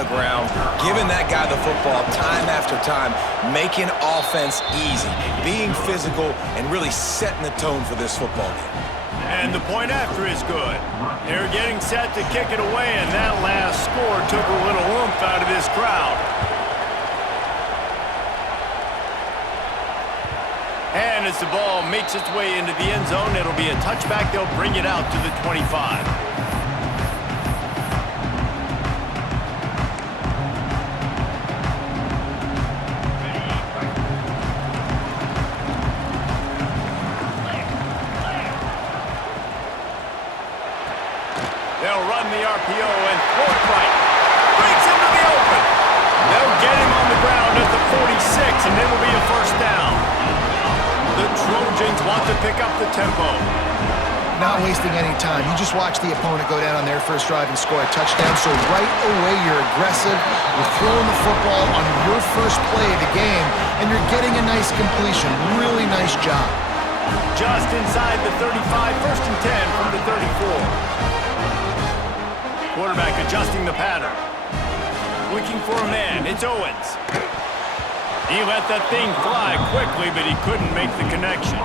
the ground, giving that guy the football time after time, making offense easy, being physical, and really setting the tone for this football game. And the point after is good. They're getting set to kick it away, and that last score took a little oomph out of this crowd. And as the ball makes its way into the end zone, it'll be a touchback. They'll bring it out to the 25. They'll run the RPO and throw it right. Breaks into the open. They'll get him on the ground at the 46, and it'll be a first down. The Trojans want to pick up the tempo. Not wasting any time. You just watch the opponent go down on their first drive and score a touchdown. So right away, you're aggressive. You're throwing the football on your first play of the game, and you're getting a nice completion. Really nice job. Just inside the 35, first and 10 from the 34. Quarterback adjusting the pattern. Looking for a man. It's Owens. He let that thing fly quickly, but he couldn't make the connection.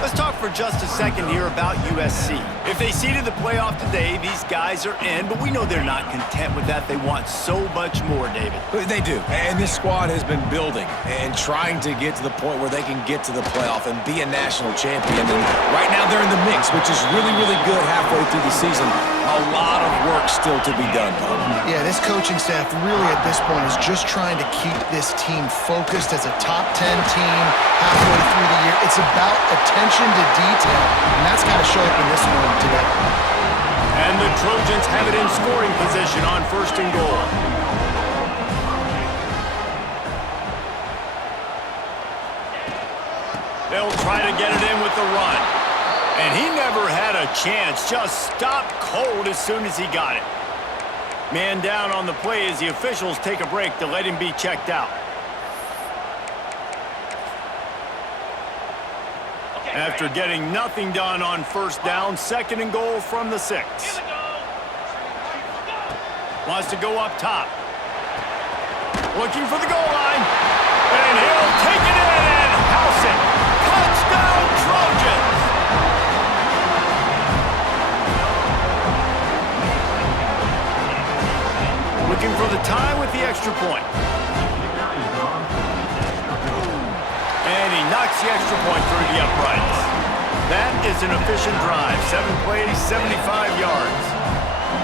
Let's talk for just a second here about USC. If they seeded the playoff today, these guys are in, but we know they're not content with that. They want so much more, David. They do, and this squad has been building and trying to get to the point where they can get to the playoff and be a national champion. And right now they're in the mix, which is really, really good halfway through the season. A lot of work still to be done, Bob. Yeah, this coaching staff really at this point is just trying to keep this team focused as a top 10 team halfway through the year. It's about attention to detail, and that's got to show up in this one today. And the Trojans have it in scoring position on first and goal. They'll try to get it in with the run. And he never had a chance, just stopped cold as soon as he got it. Man down on the play as the officials take a break to let him be checked out. After getting nothing done on first down, second and goal from the 6. Wants to go up top. Looking for the goal line. And he'll take it in and house it. Touchdown, Trojans! Looking for the tie with the extra point. And he knocks the extra point through the uprights. That is an efficient drive. 7 plays, 75 yards.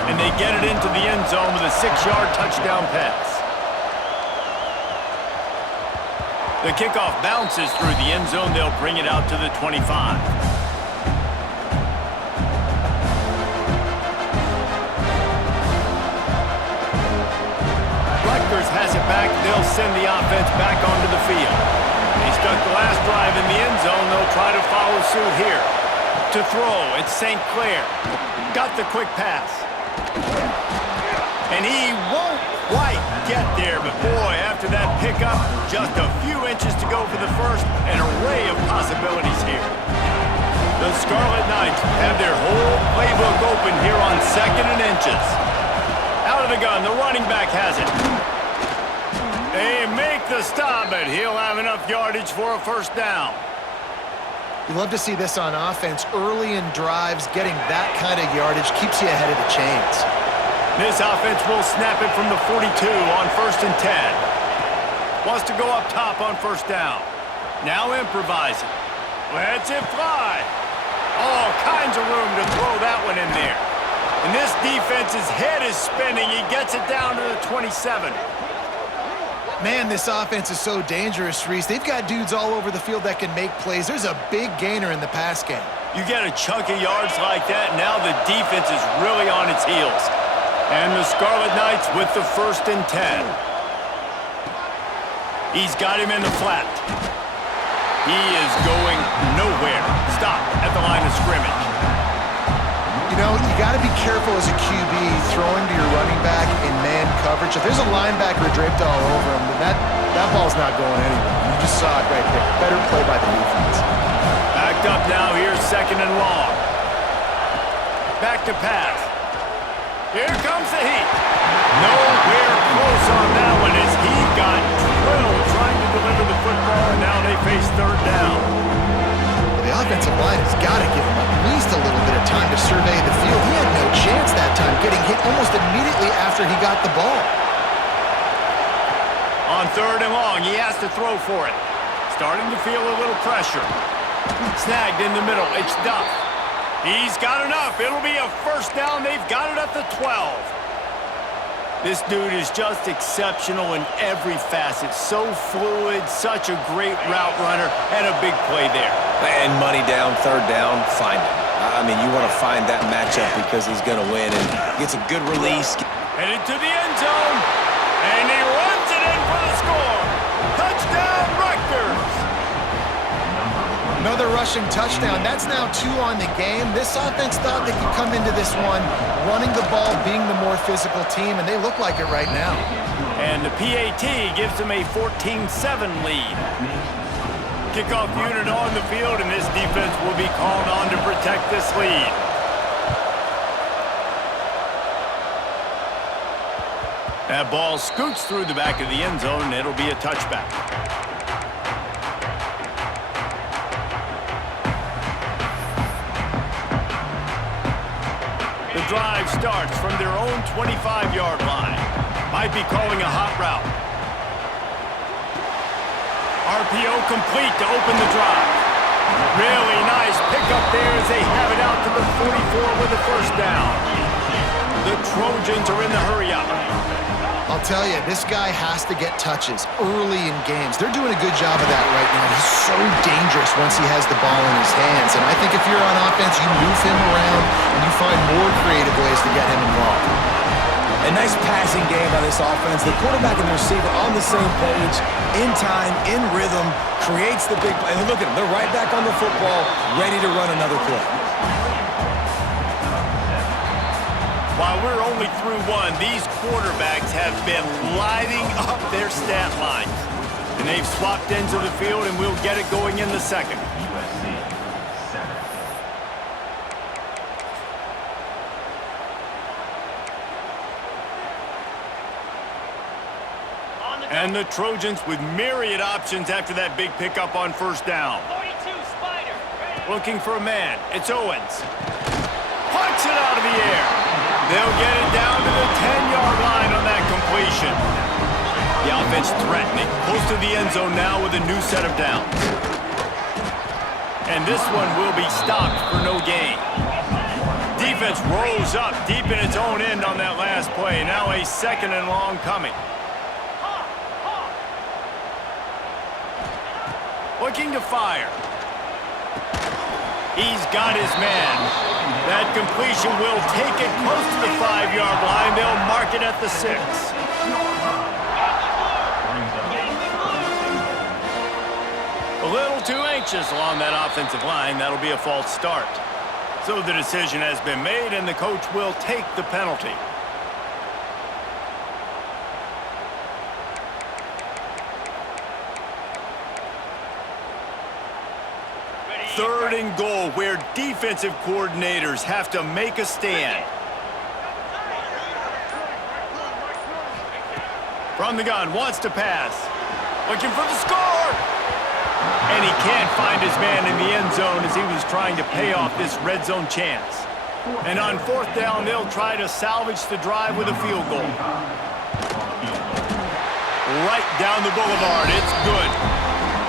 And they get it into the end zone with a 6-yard touchdown pass. The kickoff bounces through the end zone. They'll bring it out to the 25. Rutgers has it back. They'll send the offense back onto the field. They stuck the last drive in the end zone. They'll try to follow suit here. To throw, it's St. Clair. Got the quick pass. And he won't quite get there, but boy, after that pickup, just a few inches to go for the first. An array of possibilities here. The Scarlet Knights have their whole playbook open here on second and inches. Out of the gun, the running back has it. They make the stop, but he'll have enough yardage for a first down. You love to see this on offense. Early in drives, getting that kind of yardage keeps you ahead of the chains. This offense will snap it from the 42 on first and 10. Wants to go up top on first down. Now improvising. Lets it fly. All kinds of room to throw that one in there. And this defense's head is spinning. He gets it down to the 27. Man, this offense is so dangerous, Reese. They've got dudes all over the field that can make plays. There's a big gainer in the pass game. You get a chunk of yards like that, now the defense is really on its heels. And the Scarlet Knights with the first and 10. He's got him in the flat. He is going nowhere. Stop at the line of scrimmage. You know, you got to be careful as a QB throwing to your running back in man coverage. If there's a linebacker draped all over him, then that ball's not going anywhere. You just saw it right there. Better play by the defense. Backed up now. Here's second and long. Back to pass. Here comes the heat. Nowhere close getting hit almost immediately after he got the ball. On 3rd and long, he has to throw for it. Starting to feel a little pressure. Snagged in the middle. It's Duff. He's got enough. It'll be a first down. They've got it at the 12. This dude is just exceptional in every facet. So fluid, such a great route runner, and a big play there. And money down, 3rd down, find him. I mean, you want to find that matchup because he's going to win and gets a good release. Headed to the end zone, and he runs it in for the score. Touchdown, Rutgers! Another rushing touchdown. That's now 2 on the game. This offense thought they could come into this one running the ball, being the more physical team, and they look like it right now. And the PAT gives them a 14-7 lead. Kickoff unit on the field, and this defense will be called on to protect this lead. That ball scoots through the back of the end zone, and it'll be a touchback. The drive starts from their own 25-yard line. Might be calling a hot route. RPO complete to open the drive. Really nice pickup there as they have it out to the 44 with the first down. The Trojans are in the hurry-up. I'll tell you, this guy has to get touches early in games. They're doing a good job of that right now. He's so dangerous once he has the ball in his hands. And I think if you're on offense, you move him around and you find more creative ways to get him involved. A nice passing game by this offense. The quarterback and the receiver on the same page, in time, in rhythm, creates the big play. And look at them. They're right back on the football, ready to run another play. While we're only through one, these quarterbacks have been lighting up their stat lines. And they've swapped ends of the field, and we'll get it going in the second. And the Trojans with myriad options after that big pickup on first down. 42 Spider. Looking for a man. It's Owens. Punch it out of the air. They'll get it down to the 10-yard line on that completion. The offense threatening. Close to the end zone now with a new set of downs. And this one will be stopped for no gain. Defense rolls up deep in its own end on that last play. Now a 2nd and long coming. Looking to fire. He's got his man. That completion will take it close to the 5-yard line. They'll mark it at the 6. A little too anxious along that offensive line. That'll be a false start. So the decision has been made, and the coach will take the penalty. 3rd and goal, where defensive coordinators have to make a stand. From the gun, wants to pass. Looking for the score! And he can't find his man in the end zone as he was trying to pay off this red zone chance. And on 4th down, they'll try to salvage the drive with a field goal. Right down the boulevard, it's good.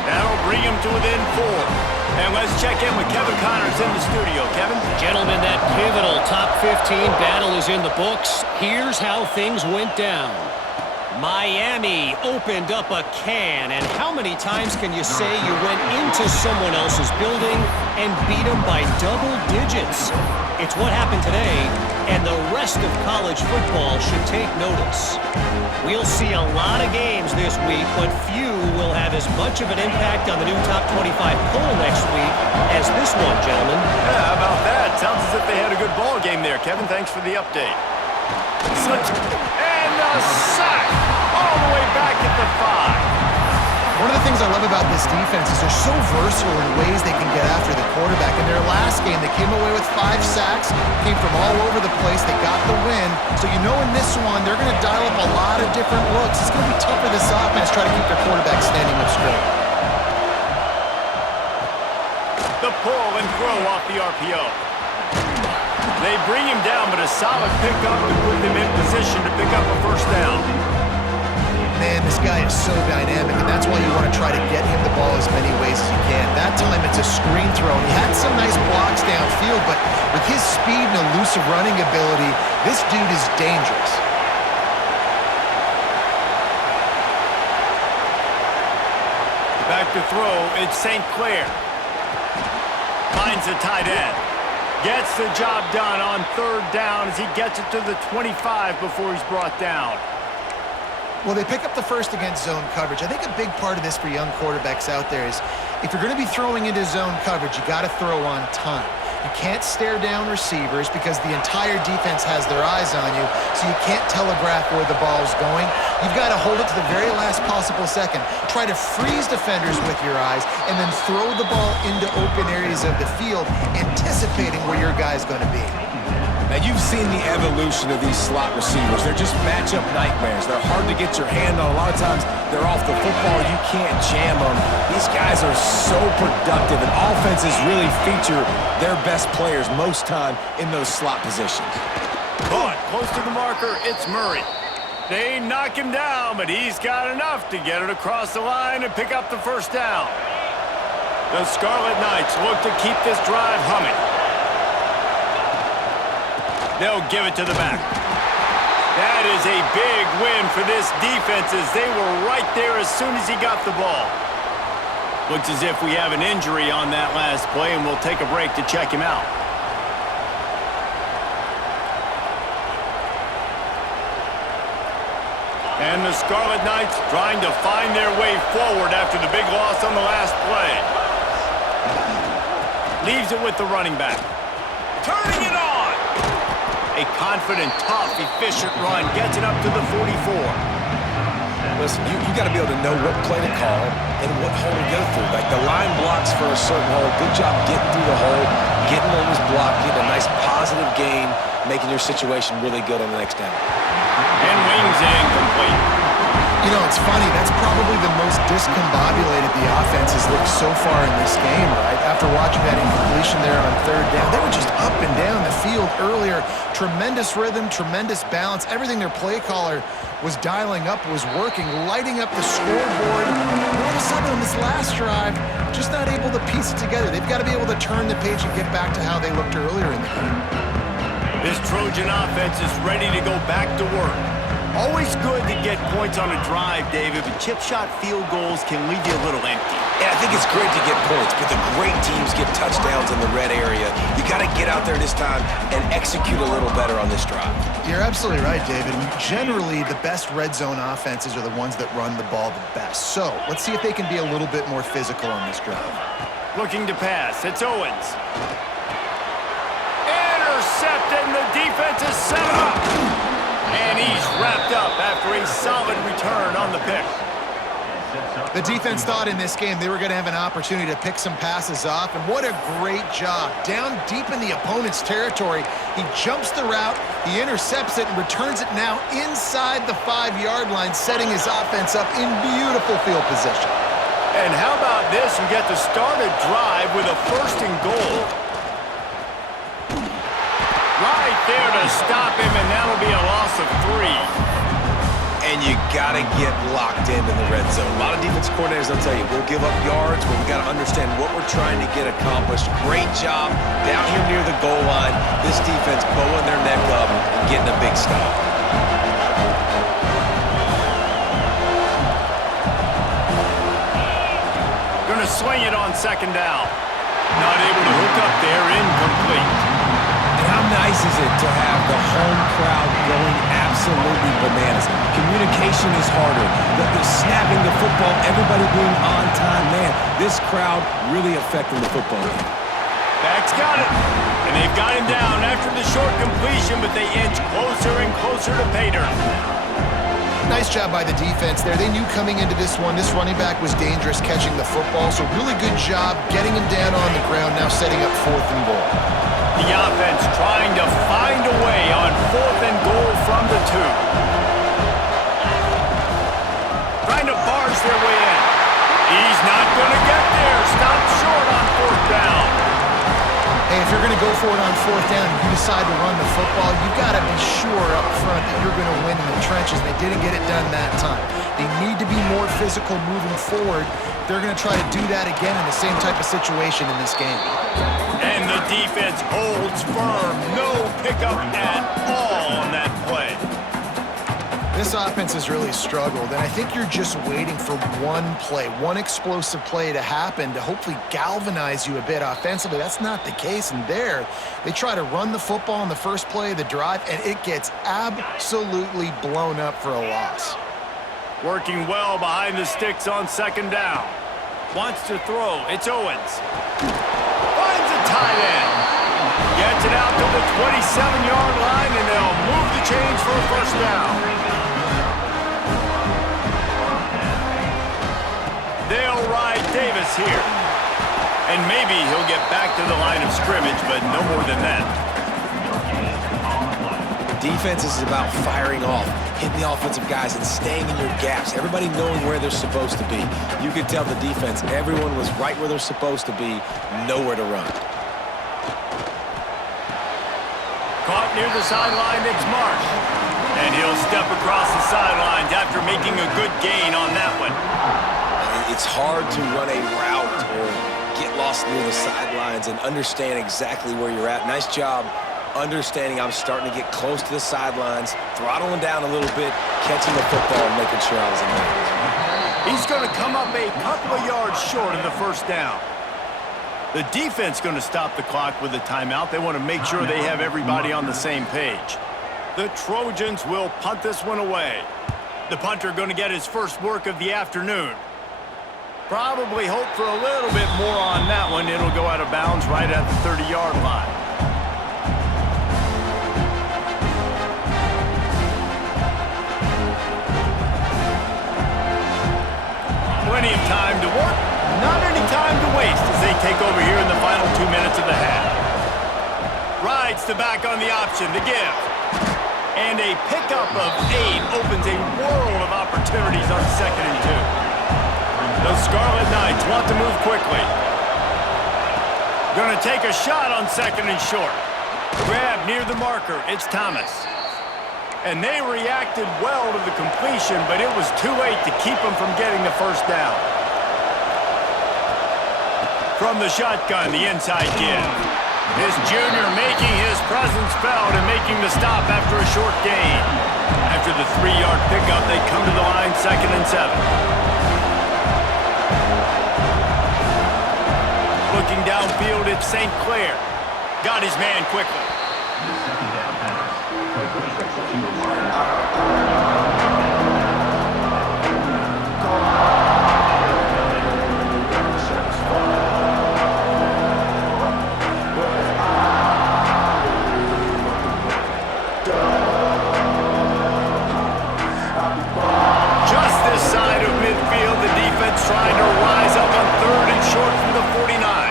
That'll bring him to within 4. And let's check in with Kevin Connors in the studio. Kevin? Gentlemen, that pivotal top 15 battle is in the books. Here's how things went down. Miami opened up a can, and how many times can you say you went into someone else's building and beat them by double digits? It's what happened today, and the rest of college football should take notice. We'll see a lot of games this week, but few will have as much of an impact on the new top 25 poll next week as this one, gentlemen. Yeah, how about that? Sounds as if they had a good ball game there, Kevin. Thanks for the update. And a sack all the way back at the 5. One of the things I love about this defense is they're so versatile in ways they can get after the quarterback. In their last game, they came away with 5 sacks, came from all over the place. They got the win. So you know in this one, they're going to dial up a lot of different looks. It's going to be tough for this offense trying to keep their quarterback standing up straight. The pull and throw off the RPO. They bring him down, but a solid pickup to put them in position to pick up a first down. Man, this guy is so dynamic, and that's why you want to try to get him the ball as many ways as you can. That time it's a screen throw, and he had some nice blocks downfield, but with his speed and elusive running ability, this dude is dangerous. Back to throw, it's St. Clair. Finds the tight end. Gets the job done on third down as he gets it to the 25 before he's brought down. Well, they pick up the first against zone coverage. I think a big part of this for young quarterbacks out there is if you're going to be throwing into zone coverage, you got to throw on time. You can't stare down receivers because the entire defense has their eyes on you, so you can't telegraph where the ball's going. You've got to hold it to the very last possible second. Try to freeze defenders with your eyes and then throw the ball into open areas of the field, anticipating where your guy's going to be. Now, you've seen the evolution of these slot receivers. They're just matchup nightmares. They're hard to get your hand on. A lot of times, they're off the football. You can't jam them. These guys are so productive, and offenses really feature their best players most time in those slot positions. But close to the marker, it's Murray. They knock him down, but he's got enough to get it across the line and pick up the first down. The Scarlet Knights look to keep this drive humming. They'll give it to the back. That is a big win for this defense as they were right there as soon as he got the ball. Looks as if we have an injury on that last play, and we'll take a break to check him out. And the Scarlet Knights trying to find their way forward after the big loss on the last play. Leaves it with the running back. Turning it on! A confident, tough, efficient run gets it up to the 44. Listen, you got to be able to know what play to call and what hole to go through. Like the line blocks for a certain hole. Good job getting through the hole, getting on this block, getting a nice positive gain, making your situation really good on the next down. And wings it incomplete. You know, it's funny. That's probably the most discombobulated the offense has looked so far in this game, right? After watching that incompletion there on third down, they were just up and down the field earlier. Tremendous rhythm, tremendous balance. Everything their play caller was dialing up was working, lighting up the scoreboard. All of a sudden on this last drive, just not able to piece it together. They've got to be able to turn the page and get back to how they looked earlier in the game. This Trojan offense is ready to go back to work. Always good to get points on a drive, David, but chip shot field goals can leave you a little empty. Yeah, I think it's great to get points, but the great teams get touchdowns in the red area. You got to get out there this time and execute a little better on this drive. You're absolutely right, David. Generally, the best red zone offenses are the ones that run the ball the best. So let's see if they can be a little bit more physical on this drive. Looking to pass. It's Owens. Intercepted, and the defense is set him up. And he's wrapped up after a solid return on the pick. The defense thought in this game they were going to have an opportunity to pick some passes off, and what a great job. Down deep in the opponent's territory, he jumps the route, he intercepts it, and returns it now inside the 5-yard line, setting his offense up in beautiful field position. And how about this? You get to start a drive with a first and goal. Right there to stop him, and that'll be a loss of 3. And you got to get locked into the red zone. A lot of defense coordinators will tell you, we'll give up yards, but we got to understand what we're trying to get accomplished. Great job down here near the goal line. This defense bowing their neck up and getting a big stop. Going to swing it on second down. Not able to hook up there, incomplete. How nice is it to have the home crowd going absolutely bananas? Communication is harder. The snapping the football, everybody being on time. Man, this crowd really affecting the football game. Back's got it. And they've got him down after the short completion, but they inch closer and closer to pay dirt. Nice job by the defense there. They knew coming into this one, this running back was dangerous catching the football, so really good job getting him down on the ground, now setting up 4th and goal. The offense trying to find a way on 4th and goal from the 2. Trying to barge their way in. He's not going to get there. Stopped short on 4th down. Hey, if you're going to go for it on fourth down and you decide to run the football, you've got to be sure up front that you're going to win in the trenches. They didn't get it done that time. They need to be more physical moving forward. They're going to try to do that again in the same type of situation in this game. And the defense holds firm. No pickup at all on that play. This offense has really struggled, and I think you're just waiting for one play, one explosive play to happen to hopefully galvanize you a bit offensively. That's not the case, and there, they try to run the football on the first play of the drive, and it gets absolutely blown up for a loss. Working well behind the sticks on second down. Wants to throw. It's Owens. Finds a tight end. Gets it out to the 27-yard line, and they'll move the chains for a first down. They'll ride Davis here. And maybe he'll get back to the line of scrimmage, but no more than that. Defense is about firing off, hitting the offensive guys and staying in your gaps. Everybody knowing where they're supposed to be. You could tell the defense, everyone was right where they're supposed to be, nowhere to run. Caught near the sideline, it's Marsh. And he'll step across the sidelines after making a good gain on that one. It's hard to run a route or get lost near the sidelines and understand exactly where you're at. Nice job understanding I'm starting to get close to the sidelines, throttling down a little bit, catching the football and making sure I was in range. He's going to come up a couple of yards short of the first down. The defense going to stop the clock with a timeout. They want to make sure they have everybody on the same page. The Trojans will punt this one away. The punter going to get his first work of the afternoon. Probably hope for a little bit more on that one. It'll go out of bounds right at the 30-yard line. Plenty of time to work, not any time to waste as they take over here in the final 2 minutes of the half. Rides to back on the option to give. And a pickup of 8 opens a world of opportunities on 2nd and 2. The Scarlet Knights want to move quickly. Going to take a shot on 2nd and short. Grab near the marker. It's Thomas. And they reacted well to the completion, but it was too late to keep them from getting the first down. From the shotgun, the inside give. This junior making his presence felt and making the stop after a short gain. After the 3-yard pickup, they come to the line 2nd and 7. Looking downfield, it's St. Clair. Got his man quickly. Just this side of midfield, the defense trying to rise up on 3rd and short from the 49.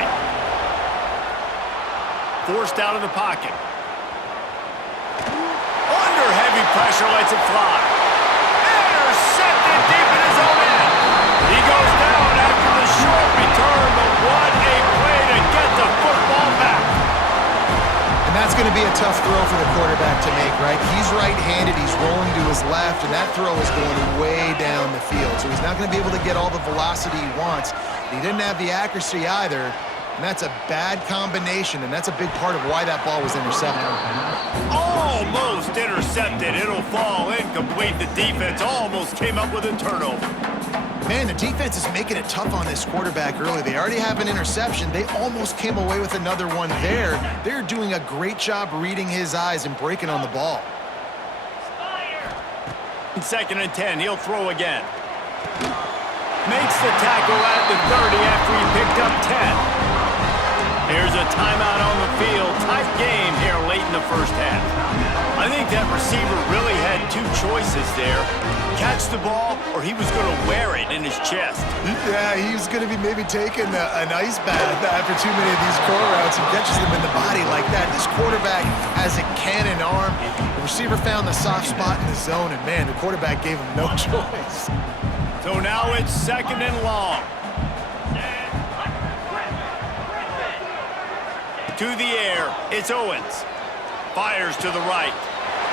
Forced out of the pocket. Under heavy pressure, lets it fly. Intercepted deep in his own end. He goes down after the short return, but what a play to get the football back. And that's going to be a tough throw for the quarterback to make, right? He's right-handed, he's rolling to his left, and that throw is going way down the field. So he's not going to be able to get all the velocity he wants. He didn't have the accuracy either. And that's a bad combination, and that's a big part of why that ball was intercepted. Almost intercepted. It'll fall incomplete. The defense almost came up with a turnover. Man, the defense is making it tough on this quarterback early. They already have an interception. They almost came away with another one there. They're doing a great job reading his eyes and breaking on the ball. 2nd and 10. He'll throw again. Makes the tackle at the 30 after he picked up 10. Here's a timeout on the field. Tight game here late in the first half. I think that receiver really had 2 choices there. Catch the ball, or he was going to wear it in his chest. Yeah, he was going to be maybe taking an ice bath after too many of these core routes and catches them in the body like that. This quarterback has a cannon arm. The receiver found the soft spot in the zone, and man, the quarterback gave him no choice. So now it's 2nd and long. To the air, it's Owens. Fires to the right.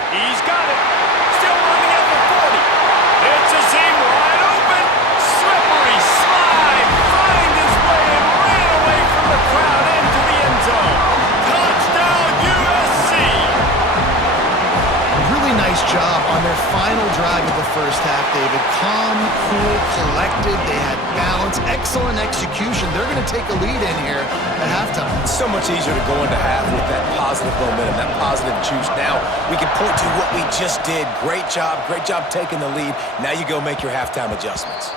He's got it. Still running at the 40. It's a seam wide open. Slippery slide. Find his way and ran away from the crowd into the end zone. Touchdown, USC. Really nice job on their final drive of the first half, David. Calm, cool, collected. They had balance, excellent execution. They're going to take a lead in here at halftime. It's so much easier to go into half with that positive momentum, that positive juice. Now we can point to what we just did. Great job taking the lead. Now you go make your halftime adjustments.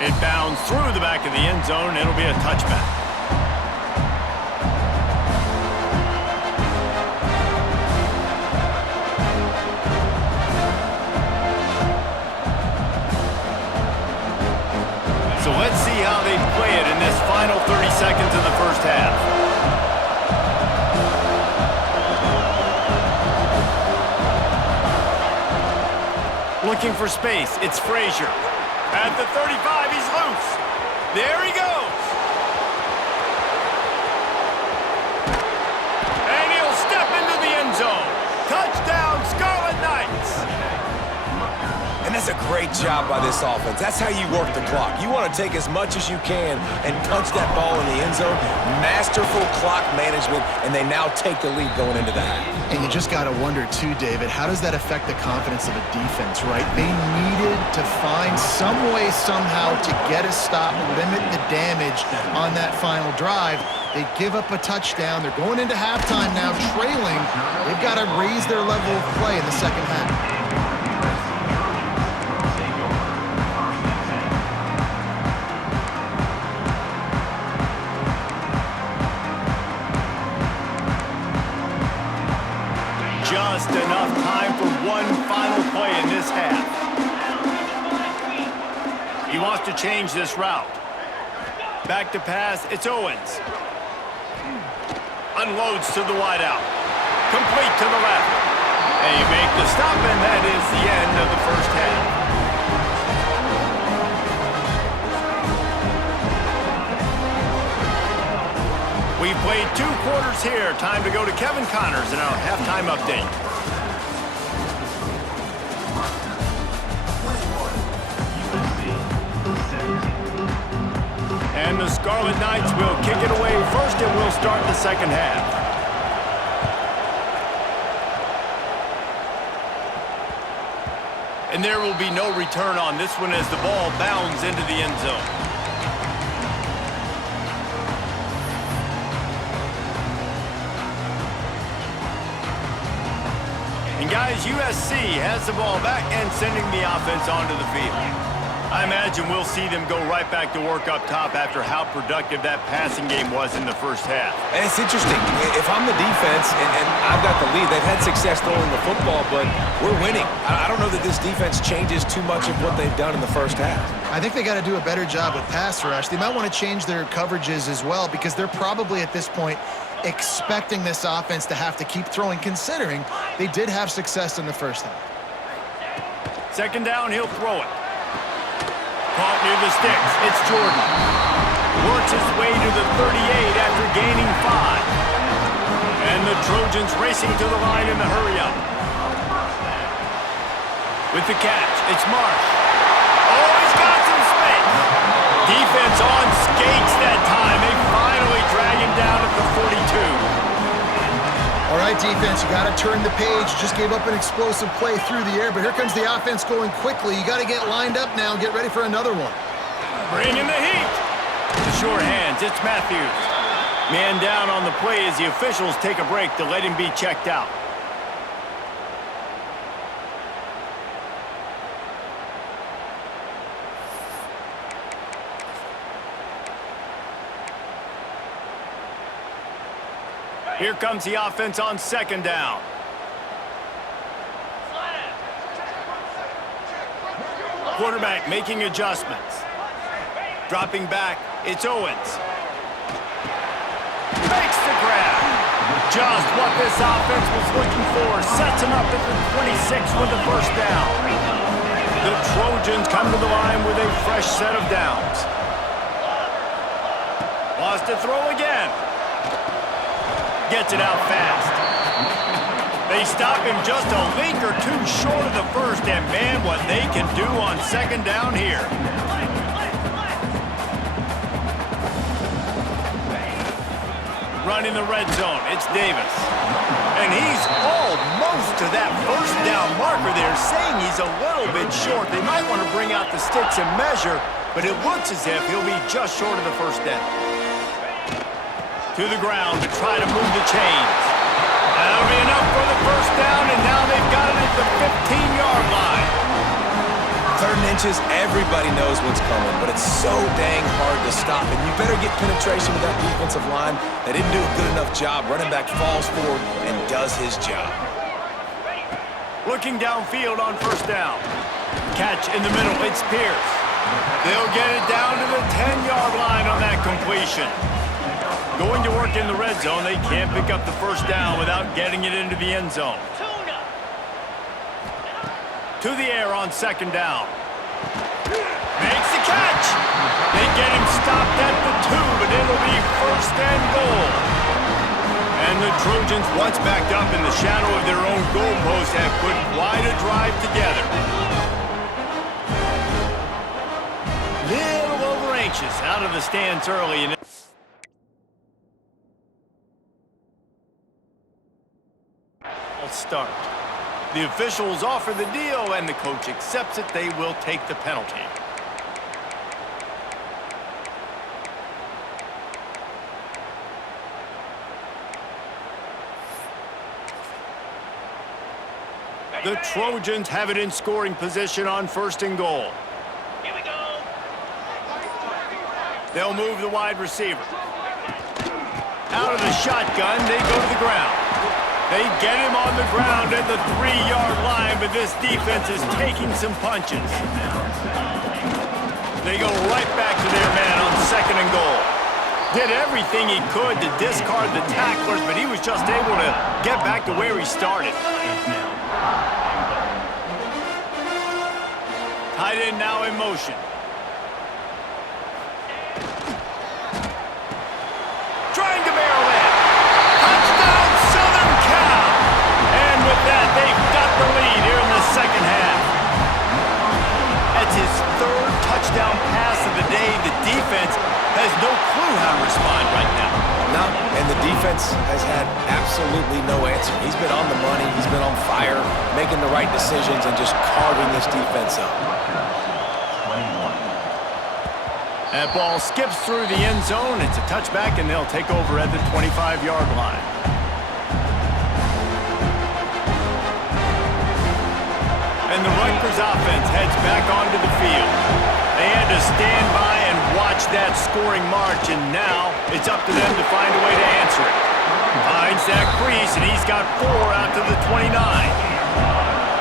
It bounds through the back of the end zone. It'll be a touchback. So let's see how they play it in this final 30 seconds of the first half. Looking for space, it's Frazier. At the 35, he's loose. There he goes. And he'll step into the end zone. Touchdown, Scarlet Knights. And that's a great job by this offense. That's how you work the clock. You want to take as much as you can and punch that ball in the end zone. Masterful clock management, and they now take the lead going into the half. And you just got to wonder, too, David, how does that affect the confidence of a defense, right? They needed to find some way, somehow, to get a stop, limit the damage on that final drive. They give up a touchdown. They're going into halftime now, trailing. They've got to raise their level of play in the second half. Just enough time for one final play in this half. He wants to change this route. Back to pass, it's Owens. Unloads to the wideout. Complete to the left. And you make the stop, and that is the end of the first half. We've played 2 quarters here. Time to go to Kevin Connors in our halftime update. And the Scarlet Knights will kick it away first, and we'll start the second half. And there will be no return on this one as the ball bounds into the end zone. And guys, USC has the ball back and sending the offense onto the field. I imagine we'll see them go right back to work up top after how productive that passing game was in the first half. And it's interesting. If I'm the defense and I've got the lead, they've had success throwing the football, but we're winning. I don't know that this defense changes too much of what they've done in the first half. I think they got to do a better job with pass rush. They might want to change their coverages as well because they're probably at this point expecting this offense to have to keep throwing, considering they did have success in the first half. Second down, he'll throw it. Caught near the sticks. It's Jordan. Works his way to the 38 after gaining 5. And the Trojans racing to the line in the hurry-up. With the catch, it's Marsh. Oh, he's got some space. Defense on skates that time. They finally drag him down at the 42. All right, defense, you got to turn the page. Just gave up an explosive play through the air, but here comes the offense going quickly. You got to get lined up now and get ready for another one. Bringing the heat. The short hands, it's Matthews. Man down on the play as the officials take a break to let him be checked out. Here comes the offense on second down. Quarterback making adjustments. Dropping back, it's Owens. Makes the grab. Just what this offense was looking for. Sets him up at the 26 with the first down. The Trojans come to the line with a fresh set of downs. Wants to throw again. gets it out fast. They stop him just a link or two short of the first, and man, what they can do on second down here. Running the red zone, it's Davis. And he's almost to that first down marker there, saying he's a little bit short. They might want to bring out the sticks and measure, but it looks as if he'll be just short of the first down. To the ground to try to move the chains. That'll be enough for the first down, and now they've got it at the 15-yard line. 3rd and inches, everybody knows what's coming, but it's so dang hard to stop. And you better get penetration with that defensive line. They didn't do a good enough job. Running back falls forward and does his job. Looking downfield on first down. Catch in the middle, it's Pierce. They'll get it down to the 10-yard line on that completion. Going to work in the red zone, they can't pick up the first down without getting it into the end zone. To the air on second down. Makes the catch. They get him stopped at the 2, but it'll be first and goal. And the Trojans, once backed up in the shadow of their own goalpost, have put quite a drive together. Little over anxious out of the stands early. And start. The officials offer the deal, and the coach accepts it. They will take the penalty. The Trojans have it in scoring position on first and goal. Here we go. They'll move the wide receiver. Out of the shotgun, they go to the ground. They get him on the ground at the 3-yard line, but this defense is taking some punches. They go right back to their man on second and goal. Did everything he could to discard the tacklers, but he was just able to get back to where he started. Tight end now in motion. Trying to barrel in. Touchdown, Southern Cal! And with that, they've got the lead here in the second half. That's his 3rd touchdown pass of the day. The defense has no clue how to respond right now. No, and the defense has had absolutely no answer. He's been on the money. He's been on fire, making the right decisions and just carving this defense up. That ball skips through the end zone. It's a touchback, and they'll take over at the 25-yard line. And the Rutgers offense heads back onto the field. They had to stand by and watch that scoring march, and now it's up to them to find a way to answer it. Finds that crease, and he's got 4 out to the 29.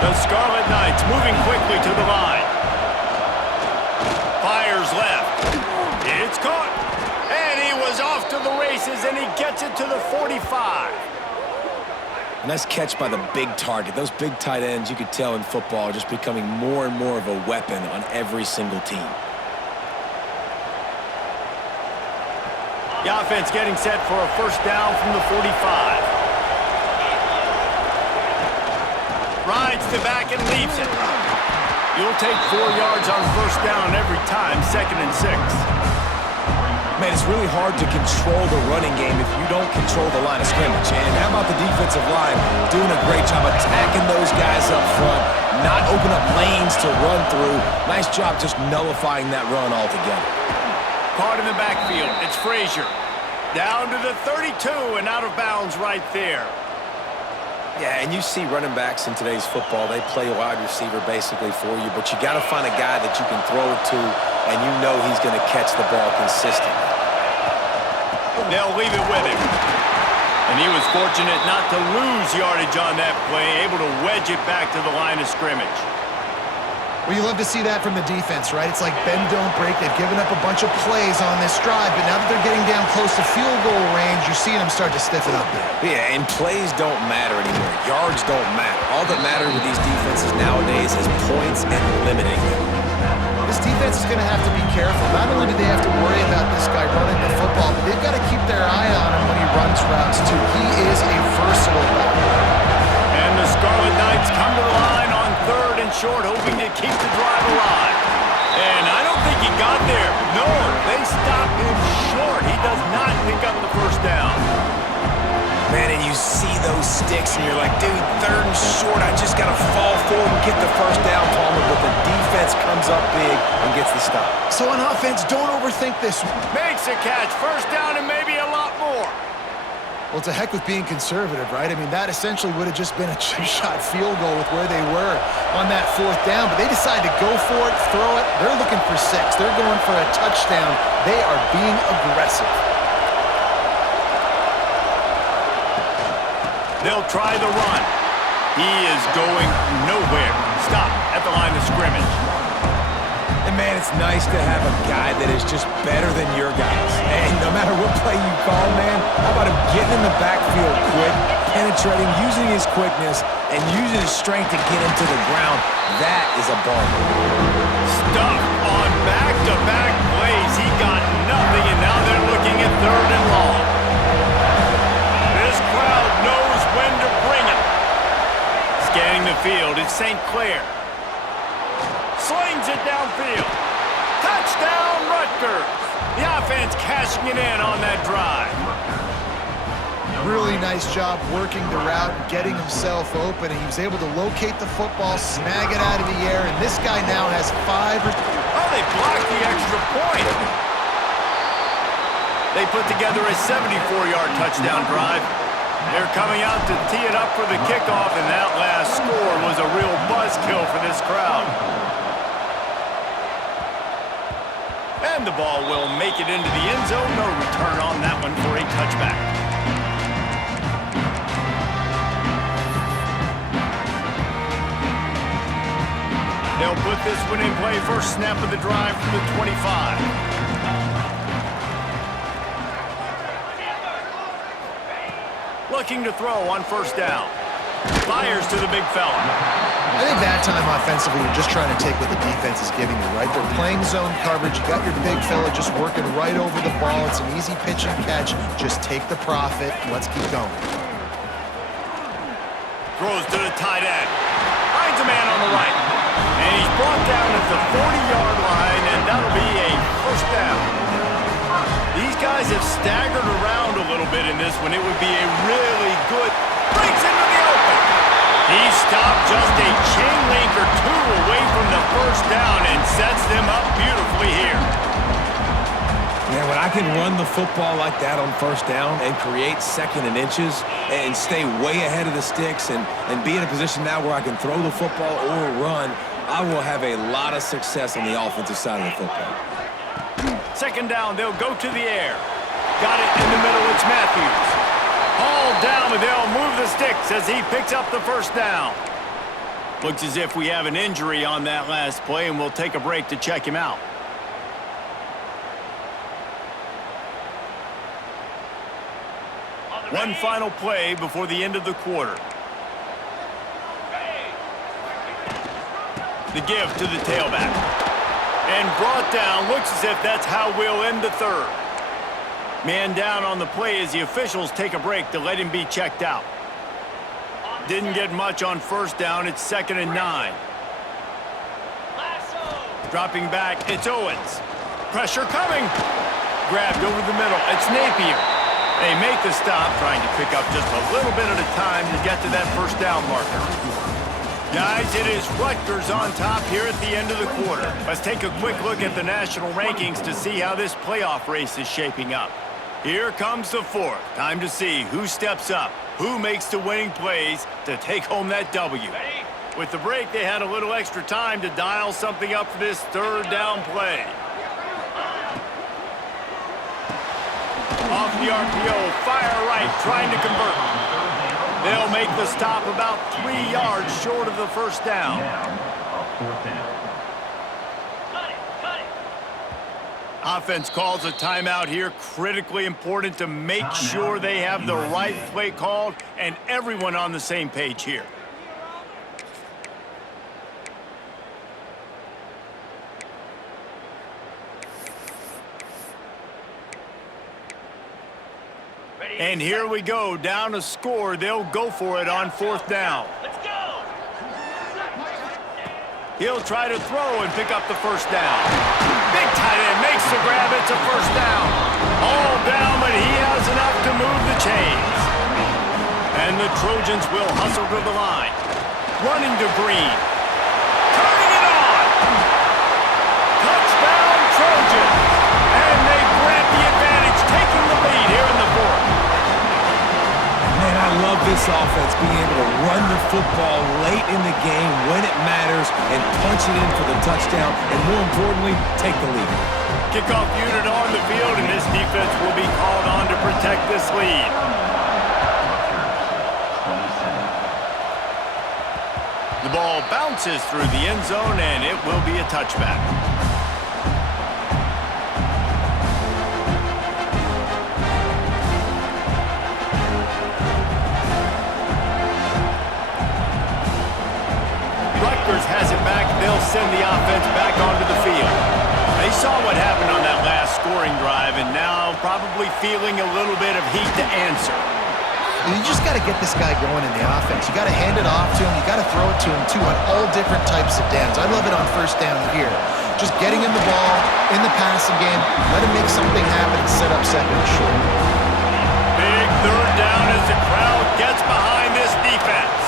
The Scarlet Knights moving quickly to the line. Fires left. It's caught. And he was off to the races, and he gets it to the 45. Nice catch by the big target. Those big tight ends, you could tell in football, are just becoming more and more of a weapon on every single team. The offense getting set for a first down from the 45. Rides to back and leaves it. You'll take 4 yards on first down every time, 2nd and 6. Man, it's really hard to control the running game if you don't control the line of scrimmage. And how about the defensive line doing a great job attacking those guys up front, not open up lanes to run through. Nice job just nullifying that run altogether. Caught in the backfield. It's Frazier. Down to the 32 and out of bounds right there. Yeah, and you see running backs in today's football, they play wide receiver basically for you, but you got to find a guy that you can throw it to, and you know he's going to catch the ball consistently. They'll leave it with him. And he was fortunate not to lose yardage on that play, able to wedge it back to the line of scrimmage. Well, you love to see that from the defense, right? It's like bend, don't break. They've given up a bunch of plays on this drive, but now that they're getting down close to field goal range, you're seeing them start to stiffen up there. Yeah, and plays don't matter anymore. Yards don't matter. All that matters with these defenses nowadays is points and limiting them. This defense defense is going to have to be careful. Not only do they have to worry about this guy running the football, but they've got to keep their eye on him when he runs routes, too. He is a versatile back. And the Scarlet Knights come to the line on 3rd and short, hoping to keep the drive alive. And I don't think he got there. No, they stop him short. He does not pick up the first down. Man, and you see those sticks, and you're like, dude, 3rd and short, I just got to fall forward and get the first down, Palmer, but the defense comes up big and gets the stop. So on offense, don't overthink this one. Makes a catch, first down, and maybe a lot more. Well, to heck with being conservative, right? I mean, that essentially would have just been a chip-shot field goal with where they were on that 4th down, but they decided to go for it, throw it. They're looking for 6. They're going for a touchdown. They are being aggressive. They'll try the run. He is going nowhere. Stop at the line of scrimmage. And, man, it's nice to have a guy that is just better than your guys. And no matter what play you call, man, how about him getting in the backfield quick, penetrating, using his quickness, and using his strength to get him to the ground. That is a ball. Stuck on back-to-back plays. He got nothing, and now they're looking at 3rd and long. This crowd knows when to bring it. Scanning the field, it's St. Clair. Slings it downfield. Touchdown, Rutgers. The offense cashing it in on that drive. Really nice job working the route and getting himself open, and he was able to locate the football, snag it out of the air, and this guy now has 5. Oh, they blocked the extra point. They put together a 74-yard touchdown drive. They're coming out to tee it up for the kickoff, and that last score was a real buzzkill for this crowd. And the ball will make it into the end zone. No return on that one for a touchback. They'll put this one in play. First snap of the drive from the 25. Looking to throw on first down. Fires to the big fella. I think that time offensively, you're just trying to take what the defense is giving you, right? They're playing zone coverage. You got your big fella just working right over the ball. It's an easy pitch and catch. Just take the profit. Let's keep going. Throws to the tight end. Finds a man on the right. And he's brought down at the 40-yard line, and that'll be a first down. These guys have staggered around a little bit in this one. It would be a really good... Breaks into the open. He stopped just a chain link or 2 away from the first down and sets them up beautifully here. Yeah, when I can run the football like that on first down and create 2nd and inches and stay way ahead of the sticks and be in a position now where I can throw the football or run, I will have a lot of success on the offensive side of the football. 2nd down, they'll go to the air. Got it in the middle, it's Matthews. All down, and they'll move the sticks as he picks up the first down. Looks as if we have an injury on that last play, and we'll take a break to check him out. One final play before the end of the quarter. The give to the tailback. And brought down. Looks as if that's how we'll end the 3rd. Man down on the play as the officials take a break to let him be checked out. Didn't get much on first down. It's 2nd and 9. Dropping back, it's Owens. Pressure coming. Grabbed over the middle. It's Napier. They make the stop, trying to pick up just a little bit at a time to get to that first down marker. Guys, it is Rutgers on top here at the end of the quarter. Let's take a quick look at the national rankings to see how this playoff race is shaping up. Here comes the 4th. Time to see who steps up, who makes the winning plays to take home that W. With the break, they had a little extra time to dial something up for this 3rd down play. Off the RPO, fire right, trying to convert. They'll make the stop about 3 yards short of the first down. Offense calls a timeout here. Critically important to make sure they have the right play called and everyone on the same page here. And here we go, down a score. They'll go for it on 4th down. He'll try to throw and pick up the 1st down. Big tight end makes the grab. It's a 1st down. All down, but he has enough to move the chains. And the Trojans will hustle to the line. Running to Green. Turning it on. Touchdown, Trojans. And they grab the advantage, taking the lead here in the 4th. Man, I love this offense, being able to run the football late in the game when it matters and punch it in for the touchdown, and more importantly, take the lead. Kickoff unit on the field, and this defense will be called on to protect this lead. The ball bounces through the end zone, and it will be a touchback. Rutgers has it back. They'll send the offense back onto the field. They saw what happened on that last scoring drive, and now probably feeling a little bit of heat to answer. You just got to get this guy going in the offense. You got to hand it off to him. You got to throw it to him, too, on all different types of downs. I love it on 1st down here. Just getting him the ball in the passing game. Let him make something happen and set up 2nd and short. Big 3rd down as the crowd gets behind this defense.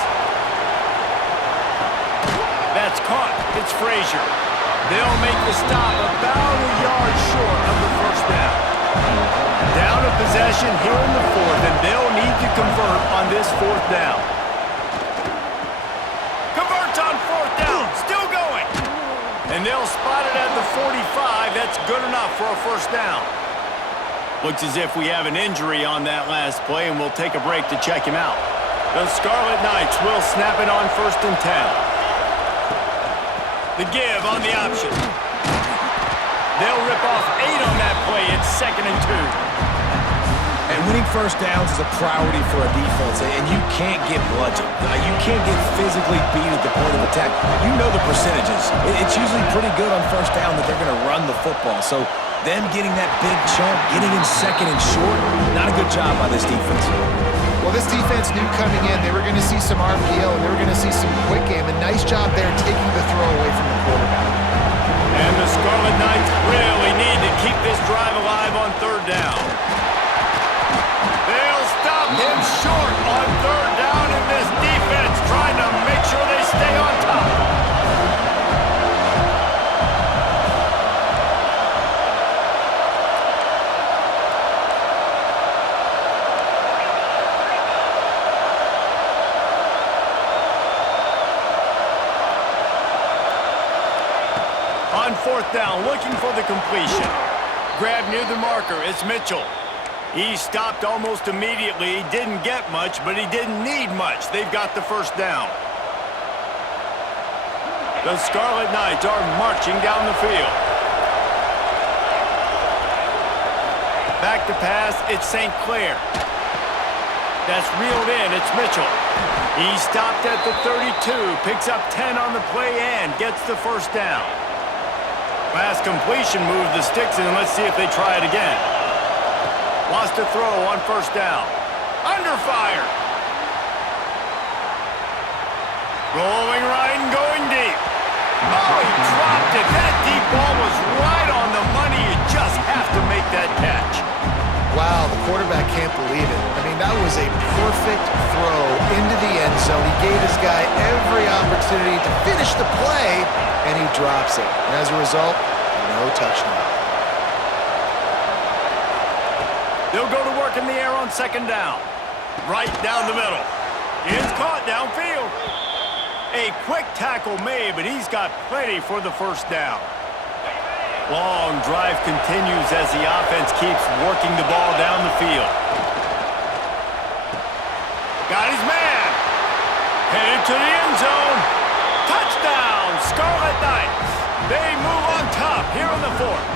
That's caught. It's Frazier. They'll make the stop about a yard short of the 1st down. Down a possession here in the 4th, and they'll need to convert on this 4th down. Converts on 4th down. Still going. And they'll spot it at the 45. That's good enough for a 1st down. Looks as if we have an injury on that last play, and we'll take a break to check him out. The Scarlet Knights will snap it on 1st and 10. The give on the option. They'll rip off 8 on that play. It's 2nd and 2. And winning 1st downs is a priority for a defense, and you can't get bludgeoned. You can't get physically beat at the point of attack. You know the percentages. It's usually pretty good on 1st down that they're going to run the football. So them getting that big chunk, getting in 2nd and short, not a good job by this defense. Well, this defense knew coming in they were going to see some RPO and they were going to see some quick game. A nice job there taking the throw away from the quarterback. And the Scarlet Knights really need to keep this drive alive on 3rd down. They'll stop him short on 3rd down, and this defense trying to make sure they stay on top. On 4th down, looking for the completion. Grab near the marker, it's Mitchell. He stopped almost immediately. He didn't get much, but he didn't need much. They've got the 1st down. The Scarlet Knights are marching down the field. Back to pass, it's St. Clair. That's reeled in, it's Mitchell. He stopped at the 32, picks up 10 on the play and gets the 1st down. Last completion moved the sticks in. Let's see if they try it again. Lost a throw on 1st down. Under fire. Rolling right and going deep. Oh, he dropped it. That deep ball was right on the money. You just have to make that catch. Wow, the quarterback can't believe it. I mean, that was a perfect throw into the end zone. He gave his guy every opportunity to finish the play, and he drops it. And as a result, no touchdown. They'll go to work in the air on 2nd down. Right down the middle. It's caught downfield. A quick tackle made, but he's got plenty for the 1st down. Long drive continues as the offense keeps working the ball down the field. Got his man. Headed to the end zone. Touchdown, Scarlet Knights. They move on top here in the 4th.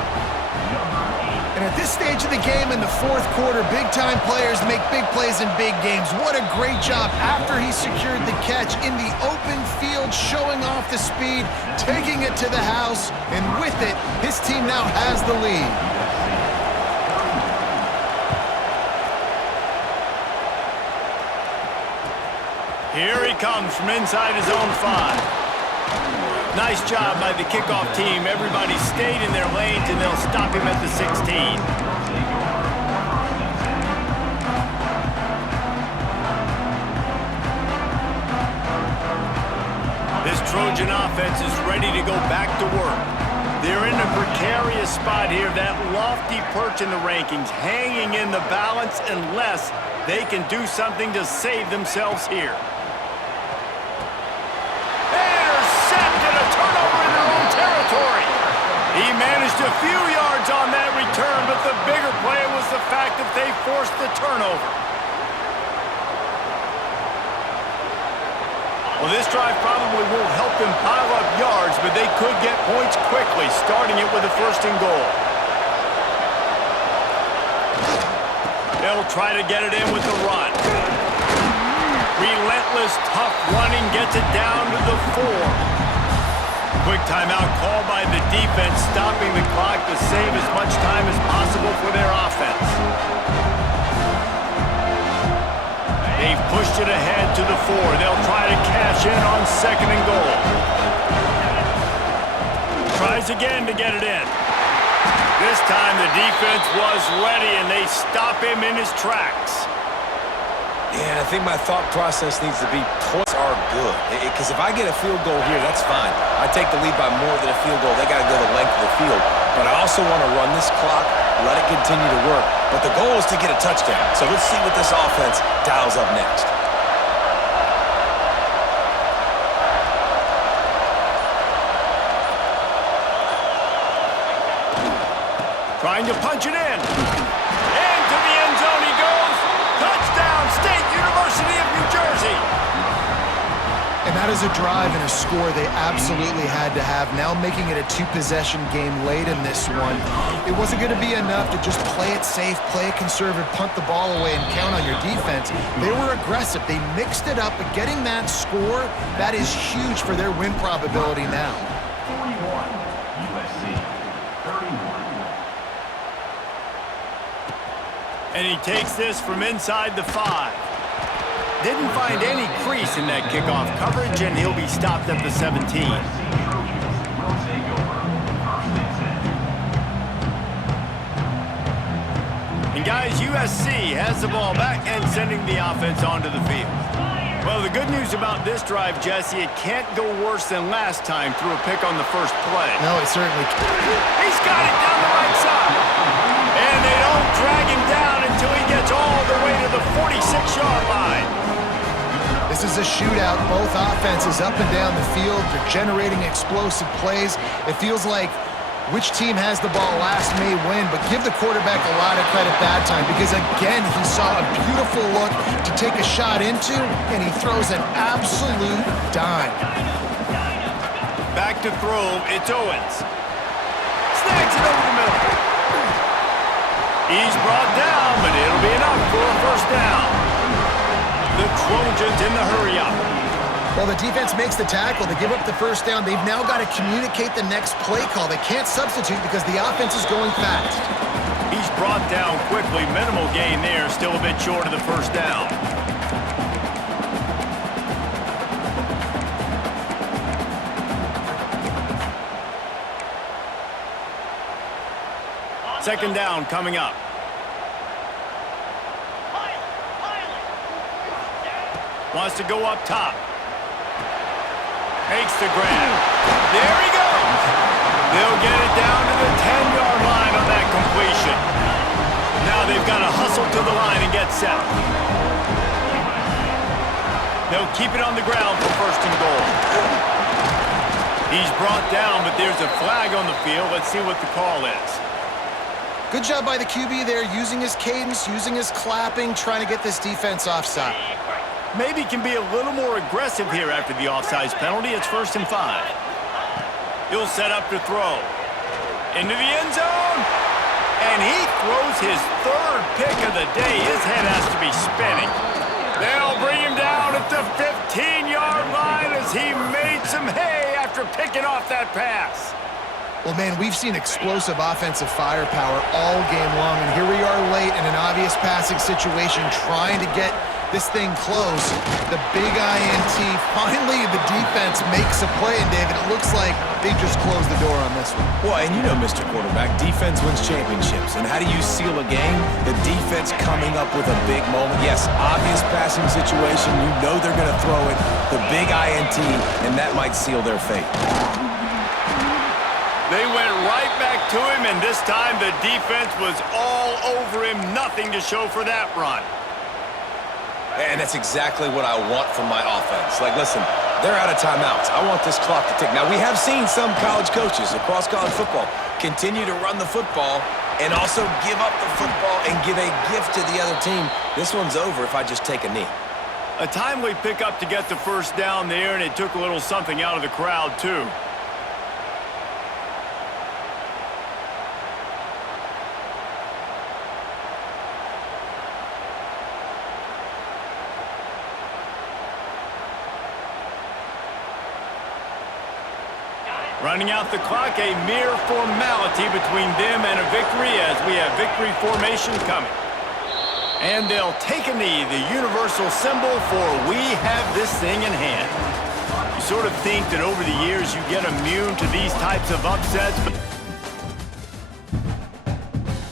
And at this stage of the game in the 4th quarter, big-time players make big plays in big games. What a great job after he secured the catch in the open field, showing off the speed, taking it to the house, and with it, his team now has the lead. Here he comes from inside his own 5. Nice job by the kickoff team. Everybody stayed in their lanes, and they'll stop him at the 16. This Trojan offense is ready to go back to work. They're in a precarious spot here, that lofty perch in the rankings, hanging in the balance unless they can do something to save themselves here. Intercepted, a turnover in their own territory. He managed a few yards on that return, but the bigger play was the fact that they forced the turnover. Well, this drive probably won't help them pile up yards, but they could get points quickly, starting it with a 1st and goal. They'll try to get it in with the run. Relentless, tough running gets it down to the 4. Quick timeout called by the defense, stopping the clock to save as much time as possible for their offense. They've pushed it ahead to the 4. They'll try to cash in on 2nd and goal. Tries again to get it in. This time the defense was ready, and they stop him in his tracks. Yeah, I think my thought process needs to be points are good. Because if I get a field goal here, that's fine. I take the lead by more than a field goal. They got to go the length of the field. But I also want to run this clock, let it continue to work. But the goal is to get a touchdown. So let's see what this offense dials up next. Trying to punch it in. Into the end zone he goes. Touchdown, State University of New Jersey. And that is a drive and a score they absolutely had to have. Now making it a 2-possession game late in this one. It wasn't going to be enough to just play it safe, play it conservative, punt the ball away, and count on your defense. They were aggressive. They mixed it up, but getting that score, that is huge for their win probability now. 41, USC, 31. And he takes this from inside the 5. Didn't find any crease in that kickoff coverage, and he'll be stopped at the 17. And guys, USC has the ball back and sending the offense onto the field. Well, the good news about this drive, Jesse, it can't go worse than last time through a pick on the first play. No, it certainly can't. He's got it down the right side. And they don't drag him down until he gets all the way to the 46-yard line. This is a shootout. Both offenses up and down the field. They're generating explosive plays. It feels like which team has the ball last may win, but give the quarterback a lot of credit that time because, again, he saw a beautiful look to take a shot into, and he throws an absolute dime. Back to throw, it's Owens. Snags it over the middle. He's brought down, but it'll be enough for a 1st down. The Trojans in the hurry-up. Well, the defense makes the tackle. They give up the 1st down. They've now got to communicate the next play call. They can't substitute because the offense is going fast. He's brought down quickly. Minimal gain there. Still a bit short of the 1st down. Second down coming up. Wants to go up top. Makes the grab. There he goes. They'll get it down to the 10-yard line on that completion. Now they've got to hustle to the line and get set. They'll keep it on the ground for 1st and goal. He's brought down, but there's a flag on the field. Let's see what the call is. Good job by the QB there, using his cadence, using his clapping, trying to get this defense offside. Maybe can be a little more aggressive here after the offsides penalty. It's 1st and 5. He'll set up to throw. Into the end zone. And he throws his 3rd pick of the day. His head has to be spinning. They'll bring him down at the 15-yard line as he made some hay after picking off that pass. Well, man, we've seen explosive offensive firepower all game long, and here we are late in an obvious passing situation trying to get this thing close. The big INT. Finally, the defense makes a play, and David, it looks like they just closed the door on this one. Well, and you know, Mr. Quarterback, defense wins championships. And how do you seal a game? The defense coming up with a big moment. Yes, obvious passing situation. You know they're going to throw it. The big INT, and that might seal their fate. They went right back to him, and this time the defense was all over him. Nothing to show for that run. And that's exactly what I want from my offense. Like, listen, they're out of timeouts. I want this clock to tick. Now, we have seen some college coaches across college football continue to run the football and also give up the football and give a gift to the other team. This one's over if I just take a knee. A timely pickup to get the first down there, and it took a little something out of the crowd, too. Running out the clock, a mere formality between them and a victory as we have victory formation coming. And they'll take a knee, the universal symbol for we have this thing in hand. You sort of think that over the years you get immune to these types of upsets, but